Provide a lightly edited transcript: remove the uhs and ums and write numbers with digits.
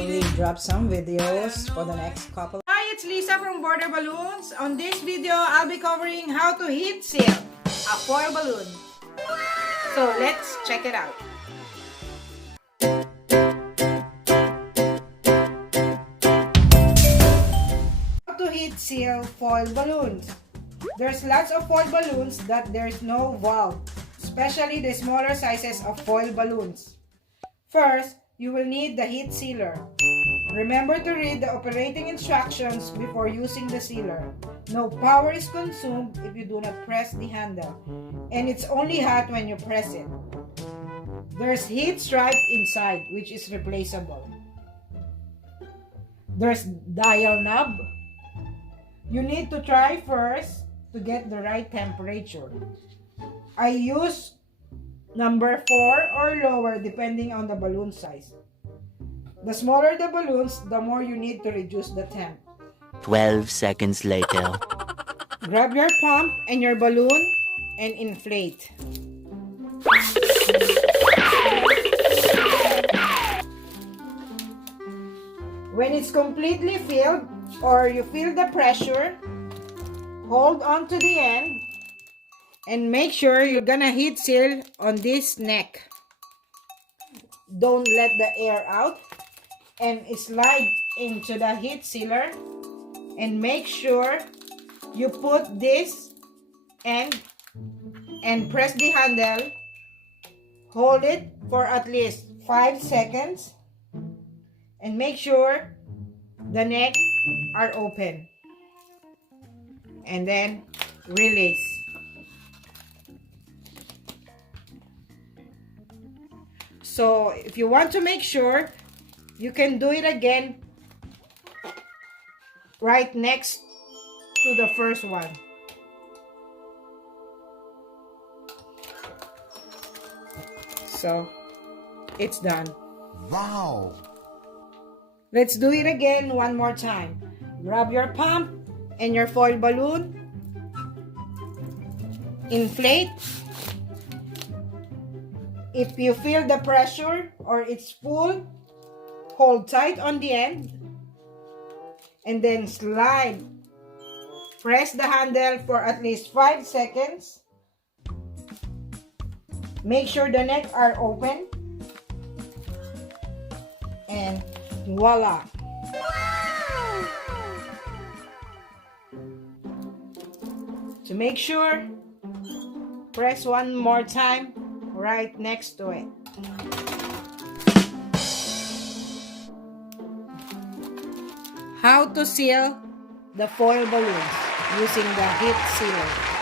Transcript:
probably drop some videos for the next couple. Hi, it's Lisa from Border Balloons. On this video, I'll be covering how to heat seal a foil balloon. So let's check it out. How to heat seal foil balloons. There's lots of foil balloons that there's no valve, especially the smaller sizes of foil balloons. First, you will need the heat sealer. Remember to read the operating instructions before using the sealer. No power is consumed if you do not press the handle, and it's only hot when you press it. There's heat stripe inside, which is replaceable. There's dial knob. You need to try first to get the right temperature. I use number 4 or lower depending on the balloon size. The smaller the balloons, the more you need to reduce the temp. 12 seconds later. Grab your pump and your balloon and inflate. When it's completely filled or you feel the pressure, hold on to the end and make sure you're gonna heat seal on this neck. Don't let the air out and slide into the heat sealer, and make sure you put this end and press the handle. Hold it for at least 5 seconds and make sure the neck are open, and then release. So if you want to make sure, you can do it again right next to the first one. So it's done. Wow! Let's do it again one more time. Grab your pump and your foil balloon. Inflate. If you feel the pressure or it's full, hold tight on the end and then slide. Press the handle for at least 5 seconds. Make sure the neck are open. And voila! To make sure, press one more time right next to it. How to seal the foil balloons using the heat sealer.